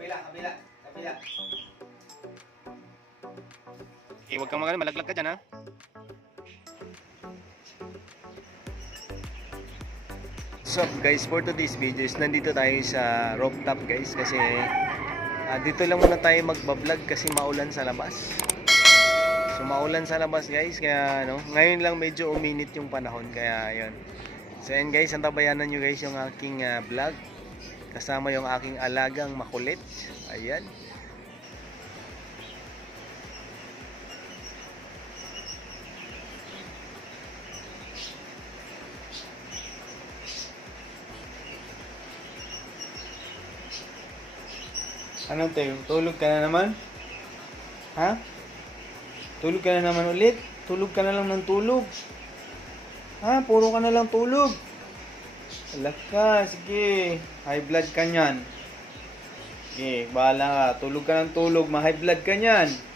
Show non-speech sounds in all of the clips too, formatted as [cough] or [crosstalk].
Kabila, kabila, kabila. Eh, huwag kang magano, malaglag ka dyan ha. So guys, for today's video is nandito tayo sa rooftop guys kasi ah, dito lang muna tayo magbablog kasi maulan sa labas. So maulan sa labas guys kaya ano, ngayon lang medyo uminit yung panahon kaya ayun. So ayan guys, antabayanan nyo guys yung aking ah, vlog kasama yung aking alagang makulit. Ayan. Anong tayo? Tulog ka na naman? Ha? Tulog ka na naman ulit? Tulog ka na lang ng tulog. Ha? Puro ka na lang tulog. Alak ka, sige. High blood ka niyan. Sige, bahala ka. Tulog ka ng tulog, ma-high blood ka niyan.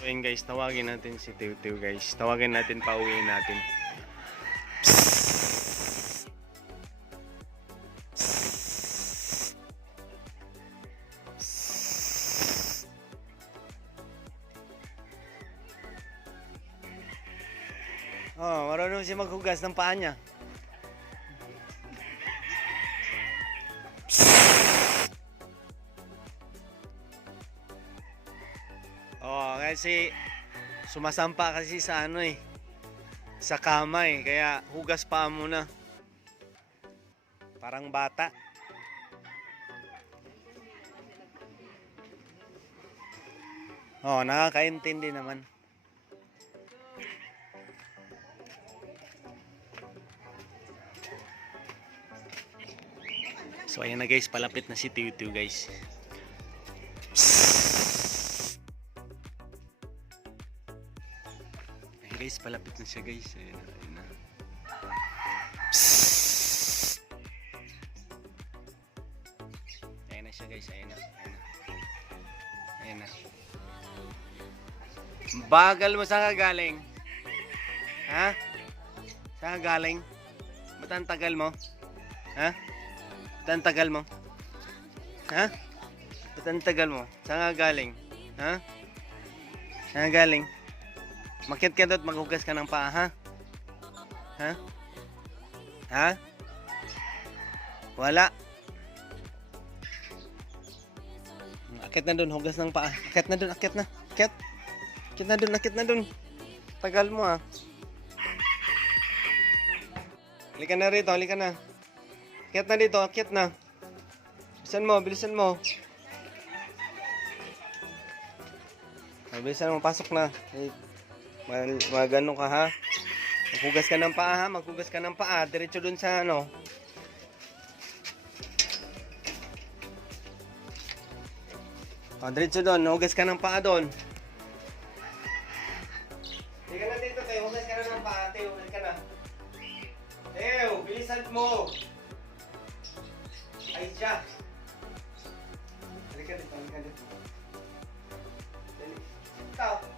So yun guys, tawagin natin si Tiw Tiw guys. Tawagin natin, pauwiin natin. Oh, marunong siya maghugas ng paa niya. Kasi sumasampa kasi sa ano eh. Sa kama eh. Kaya hugas pa muna. Parang bata. Oh, nakakaintindi naman. So ayan na guys, palapit na si Tiw guys. Guys, palapit na siya guys. Ayan na, ayan na. Ayan na siya guys, ayan na. Ayan na. Ayan na. Bagal mo saan ka galing? Ha? Saan ka galing? Ba't ang tagal mo? Ha? Ba't ang tagal mo? Ha? Ba't ang tagal mo? Saan ka galing? Ha? Saan ka galing? Makit ka doon, maghugas ka ng paa, ha? Ha? Ha? Wala. Akit na doon, hugas ng paa. Akit na doon, akit na. Akit. Akit na doon, akit na doon. Tagal mo, ah. Halika na rito, halika na. Akit na dito, akit na. Bilisan mo, bilisan mo. Ah, Bilisan mo, pasok na. Eh, Mag, magano ka ha? Maghugas ka ng paa ha? Maghugas ka ng paa. Diretso dun sa ano. O, diretso dun. Hugas ka ng paa dun. Hindi na dito tayo. Hugas ka na ng paa. Teo, hugas ka na. Teo, bilisan mo. Ay, siya. Halika dito, halika dito. Dali. Ito.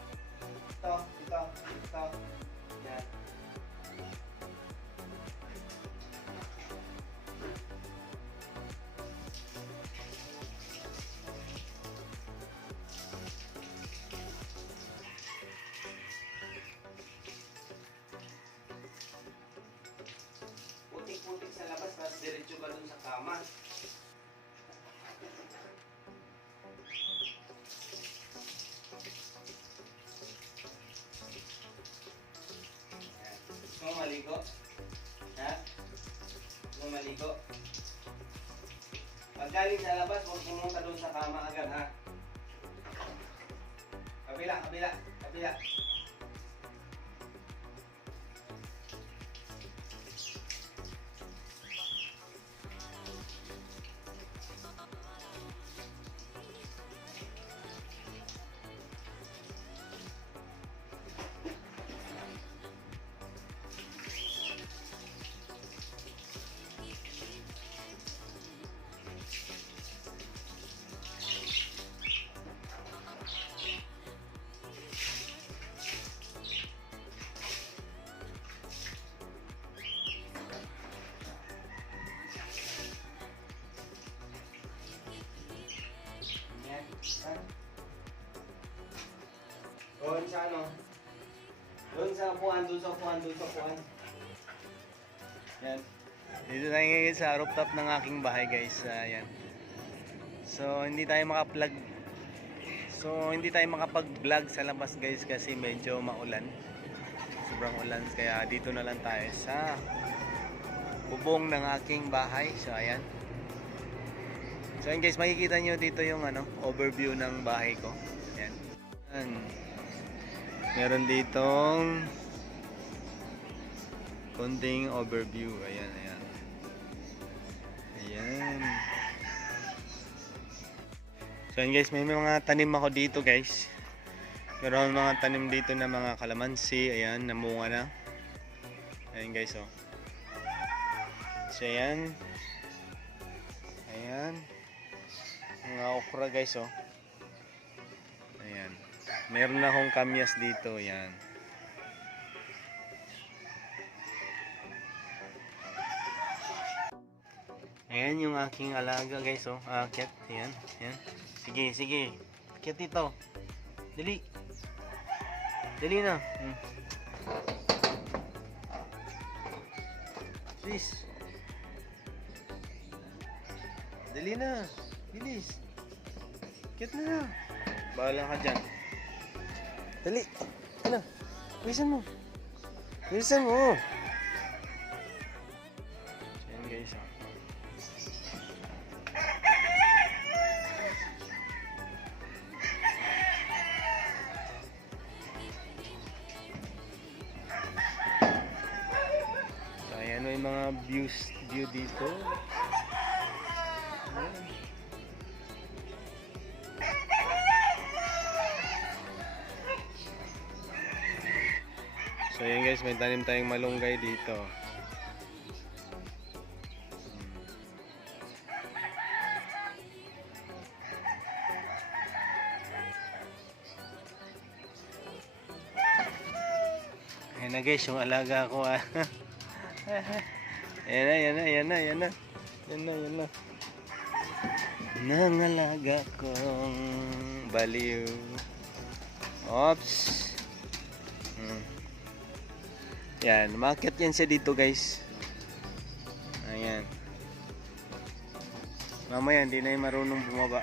Maligo? Pag galing sa labas, huwag pumunta doon sa kama agad, ha? Kabila, kabila, kabila. Sa ano. Doon sa upuan, doon sa upuan, doon sa upuan. Yan. Dito tayo ngayon sa rooftop ng aking bahay guys. Yan. So, hindi tayo maka-vlog. So, hindi tayo makapag-vlog sa labas guys kasi medyo maulan. Sobrang ulan. Kaya dito na lang tayo sa bubong ng aking bahay. So, ayan. So, ayan guys, makikita nyo dito yung ano, overview ng bahay ko. Ayan. Ayan. Meron ditong konting overview. Ayan, ayan. Ayan. So ayan guys, may mga tanim ako dito guys. Meron mga tanim dito na mga kalamansi. Ayan, namunga na. Ayan guys, oh. So ayan. Ayan. Mga okra guys, oh. Meron na akong kamyas dito. Ayan. Ayan yung aking alaga guys, oh. Akit. Ayan. Ayan. Sige, sige. Akit dito. Dali. Dali na. Hmm. Please. Dali na. Bilis. Akit na na. Bahala ka dyan. Dali. Ano? Bilisan mo. Bilisan mo. Ayan guys, oh. So, ayan may mga views view dito. Guys, may tanim tayong malunggay dito. Ayan na guys, yung alaga ko ah. [laughs] Ayan na, ayan na, ayan na, ayan na. Ayan na, ayan na. Nangalaga kong baliw. Oops. Hmm. Yan, market yan siya dito guys. Ayan. Mamaya hindi na yung marunong bumaba.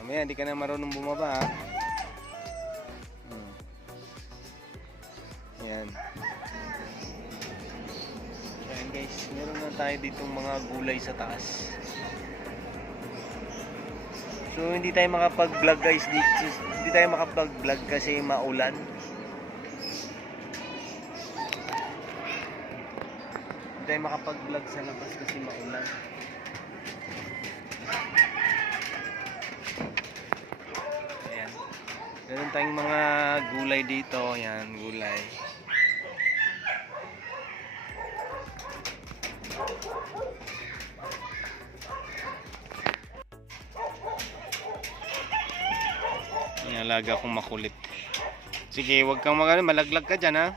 Mamaya hindi ka na marunong bumaba ha. Hmm. Ayan. Ayan guys, meron na tayo ditong mga gulay sa taas. So hindi tayo makapag-vlog guys dito. Hindi tayo makapag-vlog kasi maulan. Hindi tayo makapag-vlog sa labas kasi maulan. Ayan. Meron tayong mga gulay dito. Ayan, gulay. Yung alaga kong makulit. Sige, wag kang mag malaglag ka dyan ha.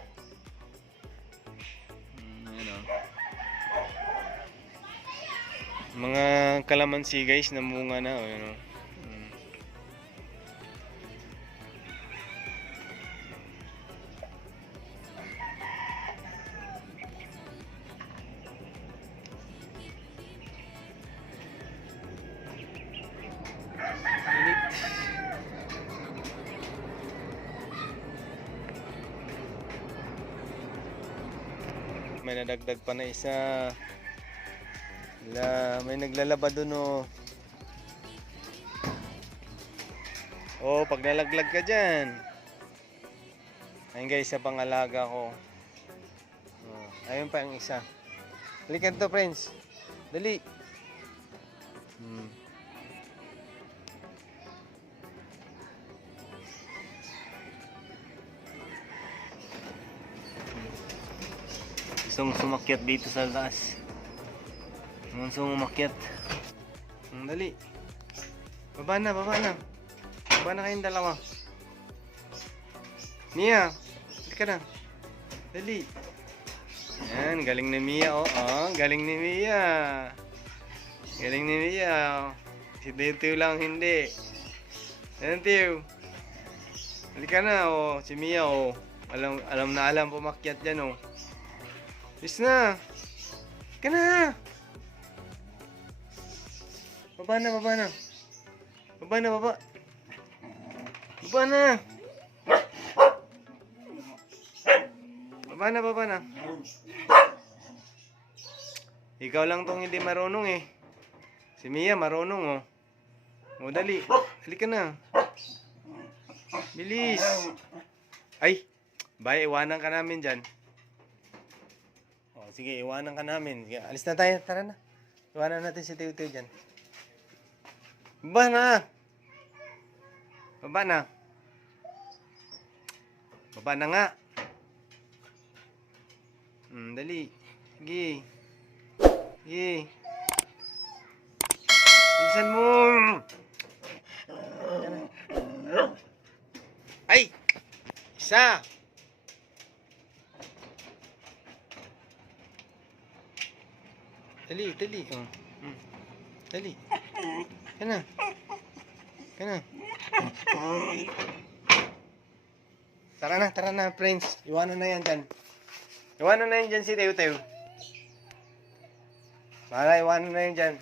Mga kalamansi guys, namunga na. Oh, yun, oh. Mm. Init. May nadagdag pa na isa. La, may naglalaba dun oh. Oh, pag nalaglag ka dyan. Ayun guys, sa pangalaga ko. Oh, ayun pa ang isa. Halika to, friends. Dali. Hmm. Gustong sumakyat dito sa taas. Gustong umakyat. Ang dali. Baba na, baba na. Baba na kayong dalawa. Mia, halika na. Dali. Yan, galing ni Mia, oh. oh galing ni Mia. Galing ni Mia. oh. Si Dito lang hindi. Ayan, Tiyo. Halika na, oh. Si Mia, oh. Alam, alam na alam pumakyat dyan, oh. Bis na. Halika na. Baba na, baba na. Baba na, baba. Baba na. Baba na, baba na. Ikaw lang tong hindi marunong eh. Si Mia marunong oh. O dali. Halika na. Bilis. Ay. Bay, iwanan ka namin dyan. O, sige, iwanan ka namin. Alis na tayo. Tara na. Iwanan natin si Teo Teo dyan. Baba na. Baba na. Baba na nga. Hmm, dali. Sige. Sige. Bilisan mo. Ay! Isa! Dali, dali. Oh. Dali. Yan na. Yan na. Tara na, tara na, friends. Iwanan na yan dyan. Iwanan na yan dyan si Teo Teo. Para iwanan na yan dyan.